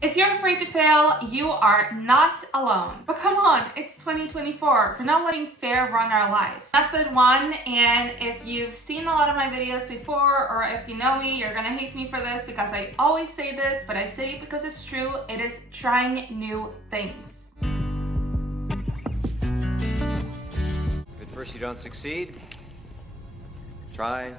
If you're afraid to fail, you are not alone. But come on, it's 2024. We're not letting fear run our lives. Method one, and if you've seen a lot of my videos before, or if you know me, you're gonna hate me for this because I always say this, but I say it because it's true. It is trying new things. If at first you don't succeed, try.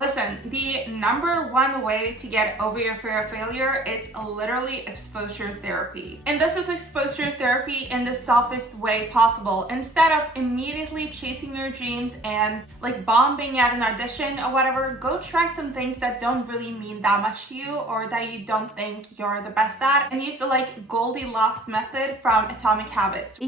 Listen, the number one way to get over your fear of failure is literally exposure therapy. And this is exposure therapy in the softest way possible. Instead of immediately chasing your dreams and like bombing at an audition or whatever, go try some things that don't really mean that much to you or that you don't think you're the best at, and use the like Goldilocks method from Atomic Habits.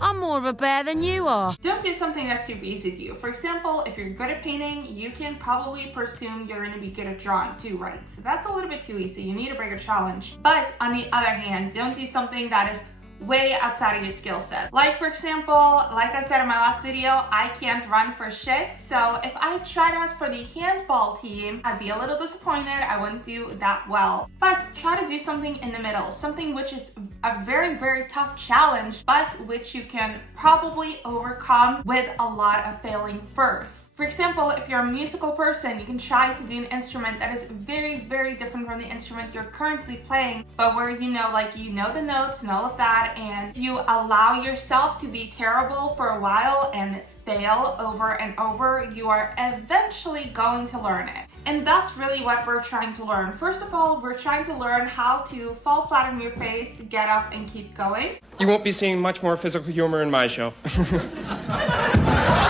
I'm more of a bear than you are. Don't do something that's super easy to you. For example, if you're good at painting, you can probably presume you're going to be good at drawing too, right? So that's a little bit too easy. You need a bigger challenge. But on the other hand, don't do something that is way outside of your skill set. Like for example, like I said in my last video, I can't run for shit. So if I tried out for the handball team, I'd be a little disappointed. I wouldn't do that well. But try to do something in the middle, something which is a very, very tough challenge, but which you can probably overcome with a lot of failing first. For example, if you're a musical person, you can try to do an instrument that is very, very different from the instrument you're currently playing, but where you know the notes and all of that, and you allow yourself to be terrible for a while and fail over and over, you are eventually going to learn it. And that's really what we're trying to learn. First of all, we're trying to learn how to fall flat on your face, get up, and keep going. You won't be seeing much more physical humor in my show.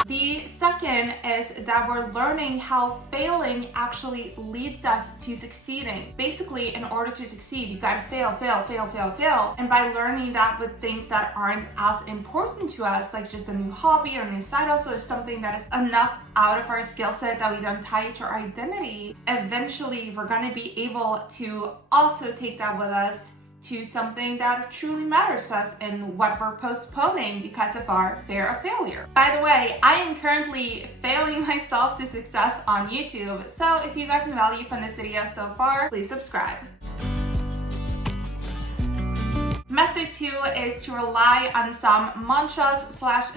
The second is that we're learning how failing actually leads us to succeeding. Basically, in order to succeed, you gotta fail. And by learning that with things that aren't as important to us, like just a new hobby or a new side hustle or something that is enough out of our skill set that we don't tie it to our identity, eventually we're gonna be able to also take that with us to something that truly matters to us and what we're postponing because of our fear of failure. By the way, I am currently failing myself to success on YouTube, so if you got value from this video so far, please subscribe. Method two is to rely on some mantras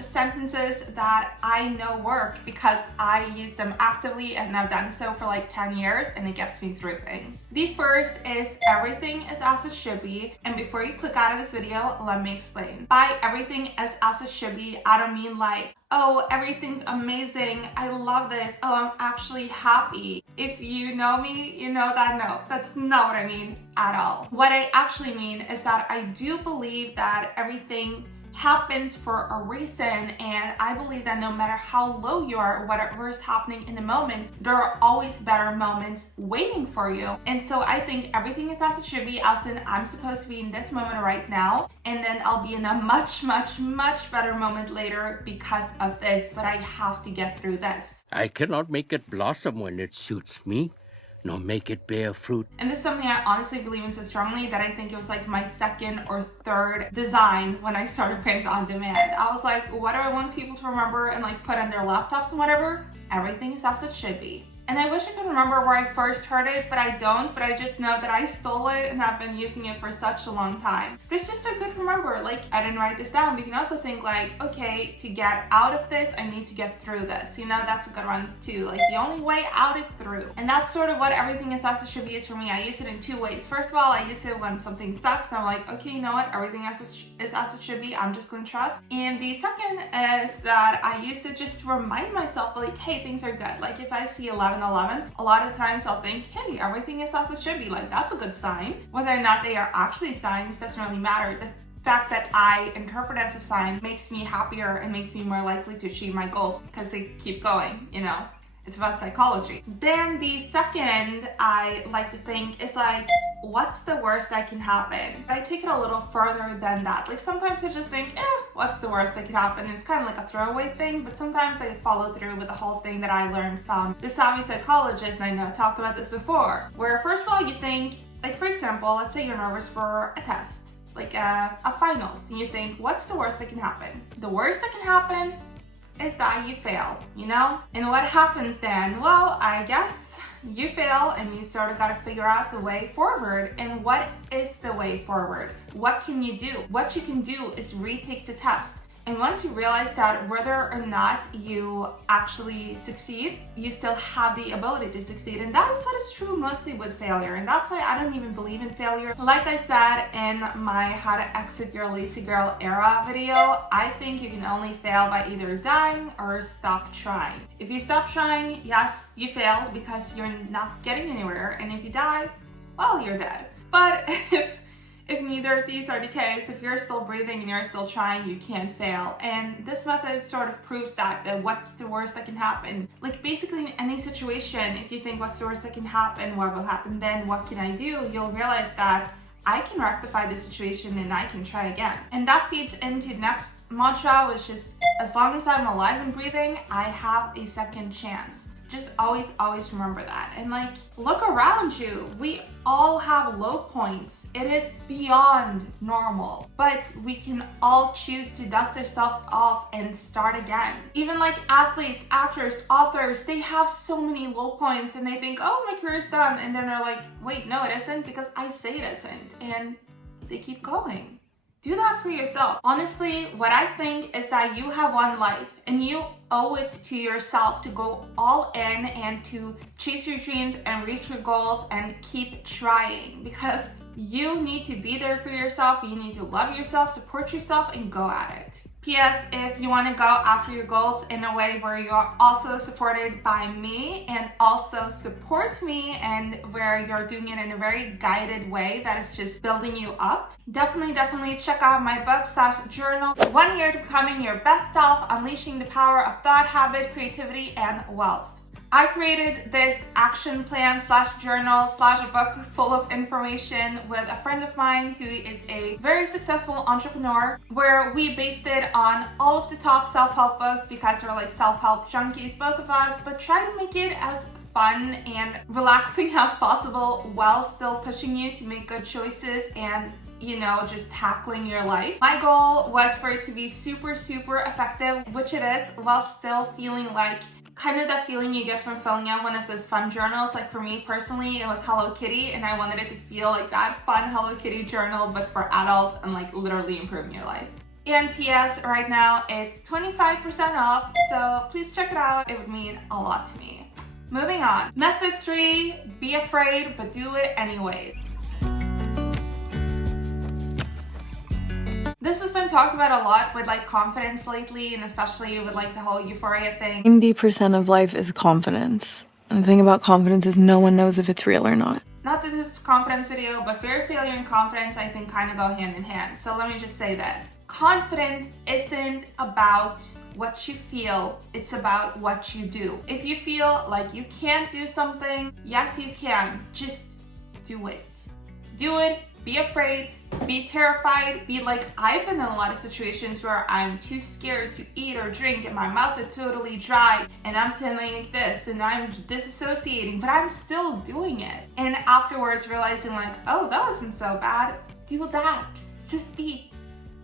/ sentences that I know work because I use them actively and I've done so for like 10 years and it gets me through things. The first is everything is as it should be. And before you click out of this video, let me explain. By everything is as it should be, I don't mean like, oh, everything's amazing, I love this, oh, I'm actually happy. If you know me, you know that no, that's not what I mean at all. What I actually mean is that I do believe that everything happens for a reason, and I believe that no matter how low you are, whatever is happening in the moment, there are always better moments waiting for you. And so I think everything is as it should be, as in I'm supposed to be in this moment right now, and then I'll be in a much better moment later because of this, but I have to get through this. I cannot make it blossom when it suits me, nor make it bear fruit. And this is something I honestly believe in so strongly that I think it was like my second or third design when I started print on demand. I was like, what do I want people to remember and like put on their laptops and whatever? Everything is as it should be. And I wish I could remember where I first heard it, but I don't. But I just know that I stole it and have been using it for such a long time. But it's just so good to remember. Like, I didn't write this down, but you can also think like, okay, to get out of this, I need to get through this. You know, that's a good one too. Like, the only way out is through. And that's sort of what everything is as it should be is for me. I use it in two ways. First of all, I use it when something sucks and I'm like, okay, you know what? Everything is as it should be. I'm just gonna trust. And the second is that I use it just to remind myself like, hey, things are good. Like if I see 11, a lot of times I'll think, hey, everything is as it should be. Like that's a good sign. Whether or not they are actually signs doesn't really matter. The fact that I interpret it as a sign makes me happier and makes me more likely to achieve my goals because they keep going, you know. It's about psychology. Then the second I like to think is like, what's the worst that can happen? But I take it a little further than that. Like sometimes I just think, what's the worst that can happen? It's kind of like a throwaway thing, but sometimes I follow through with the whole thing that I learned from the savvy psychologist, and I know I talked about this before, where first of all you think, like for example, let's say you're nervous for a test, like a finals, and you think, what's the worst that can happen? The worst that can happen is that you fail, you know? And what happens then? Well, I guess you fail and you sort of got to figure out the way forward. And what is the way forward? What can you do? What you can do is retake the test. And once you realize that whether or not you actually succeed, you still have the ability to succeed. And that is what is true mostly with failure. And that's why I don't even believe in failure. Like I said in my How to Exit Your Lazy Girl Era video, I think you can only fail by either dying or stop trying. If you stop trying, yes, you fail because you're not getting anywhere. And if you die, well, you're dead. But if neither of these are the case, if you're still breathing and you're still trying, you can't fail. And this method sort of proves that what's the worst that can happen? Like basically in any situation, if you think what's the worst that can happen, what will happen then, what can I do? You'll realize that I can rectify the situation and I can try again. And that feeds into the next mantra, which is as long as I'm alive and breathing, I have a second chance. Just always remember that. And like, look around you. We all have low points. It is beyond normal, but we can all choose to dust ourselves off and start again. Even like athletes, actors, authors, they have so many low points and they think, oh, my career's done. And then they're like, wait, no, it isn't, because I say it isn't. And they keep going. Do that for yourself. Honestly, what I think is that you have one life and you owe it to yourself to go all in and to chase your dreams and reach your goals and keep trying, because you need to be there for yourself. You need to love yourself, support yourself, and go at it. P.S. If you want to go after your goals in a way where you are also supported by me and also support me, and where you're doing it in a very guided way that is just building you up, definitely check out my book/journal, 1 Year to Becoming Your Best Self, Unleashing the Power of Thought, Habit, Creativity, and Wealth. I created this action plan /journal/book full of information with a friend of mine who is a very successful entrepreneur, where we based it on all of the top self-help books because we're like self-help junkies, both of us, but try to make it as fun and relaxing as possible while still pushing you to make good choices and, you know, just tackling your life. My goal was for it to be super effective, which it is, while still feeling like kind of that feeling you get from filling out one of those fun journals. Like for me personally, it was Hello Kitty, and I wanted it to feel like that fun Hello Kitty journal, but for adults and like literally improving your life. And P.S. right now it's 25% off, so please check it out. It would mean a lot to me. Moving on. Method 3, be afraid, but do it anyways. This has been talked about a lot with like confidence lately, and especially with like the whole euphoria thing. 90% of life is confidence. And the thing about confidence is no one knows if it's real or not. Not that this is a confidence video, but fear, failure, and confidence I think kind of go hand in hand. So let me just say this. Confidence isn't about what you feel, it's about what you do. If you feel like you can't do something, yes you can, just do it. Do it, be afraid, be terrified, be like, I've been in a lot of situations where I'm too scared to eat or drink and my mouth is totally dry and I'm sitting like this and I'm disassociating, but I'm still doing it. And afterwards realizing like, oh, that wasn't so bad. Do that. Just be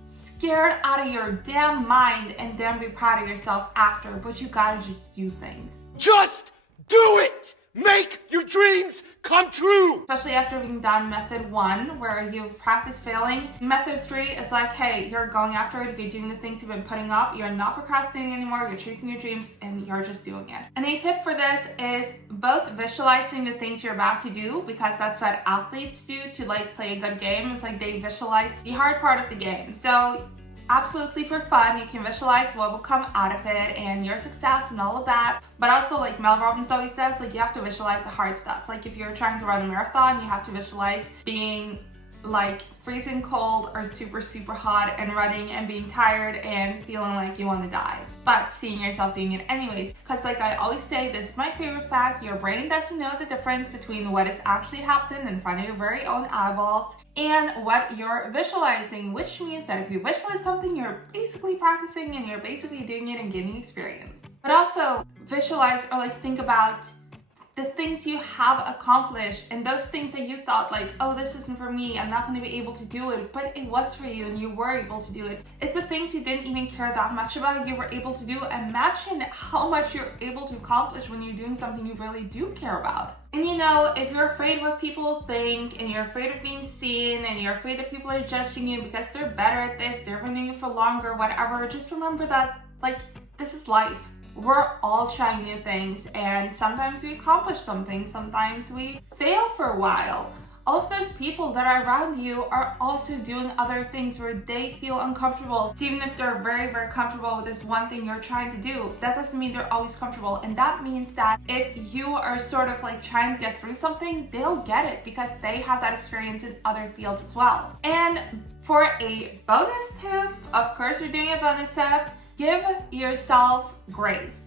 scared out of your damn mind and then be proud of yourself after, but you gotta just do things. Just do it! Make your dreams come true! Especially after being done method 1, where you've practiced failing. Method 3 is like, hey, you're going after it, you're doing the things you've been putting off, you're not procrastinating anymore, you're chasing your dreams, and you're just doing it. And a tip for this is both visualizing the things you're about to do, because that's what athletes do to like play a good game. It's like they visualize the hard part of the game. So absolutely for fun, you can visualize what will come out of it and your success and all of that. But also, like Mel Robbins always says, like you have to visualize the hard stuff. Like if you're trying to run a marathon, you have to visualize being like freezing cold or super hot and running and being tired and feeling like you want to die, but seeing yourself doing it anyways. Because like I always say, this is my favorite fact, your brain doesn't know the difference between what is actually happening in front of your very own eyeballs and what you're visualizing, which means that if you visualize something, you're basically practicing and you're basically doing it and gaining experience. But also visualize or like think about the things you have accomplished and those things that you thought like, oh, this isn't for me, I'm not going to be able to do it, but it was for you and you were able to do it. It's the things you didn't even care that much about, you were able to do. Imagine how much you're able to accomplish when you're doing something you really do care about. And you know, if you're afraid of what people think, and you're afraid of being seen, and you're afraid that people are judging you because they're better at this, they've been doing it for longer, whatever, just remember that, like, this is life. We're all trying new things, and sometimes we accomplish something, sometimes we fail for a while. All of those people that are around you are also doing other things where they feel uncomfortable. So even if they're very, very comfortable with this one thing you're trying to do, that doesn't mean they're always comfortable. And that means that if you are sort of like trying to get through something, they'll get it because they have that experience in other fields as well. And for a bonus tip, of course we're doing a bonus tip, give yourself grace.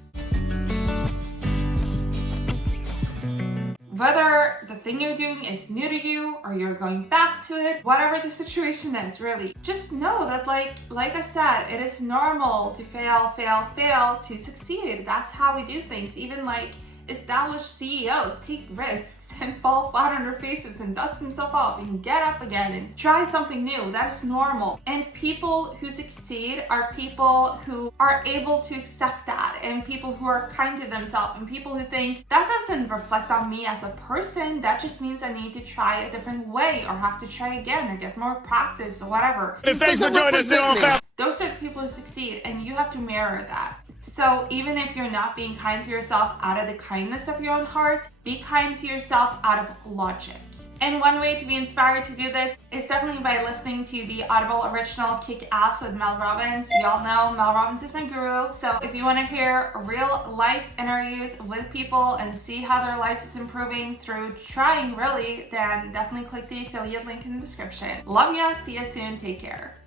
Whether the thing you're doing is new to you or you're going back to it, whatever the situation is, really, just know that like I said, it is normal to fail to succeed. That's how we do things. Even like established CEOs take risks and fall flat on their faces and dust themselves off and get up again and try something new. That is normal. And people who succeed are people who are able to accept that, and people who are kind to themselves, and people who think that doesn't reflect on me as a person, that just means I need to try a different way or have to try again or get more practice or whatever. Thanks for joining us. Those are the people who succeed, and you have to mirror that. So even if you're not being kind to yourself out of the kindness of your own heart, be kind to yourself out of logic. And one way to be inspired to do this is definitely by listening to the Audible original Kick Ass with Mel Robbins. Y'all know Mel Robbins is my guru. So if you want to hear real life interviews with people and see how their lives is improving through trying really, then definitely click the affiliate link in the description. Love ya, see ya soon, take care.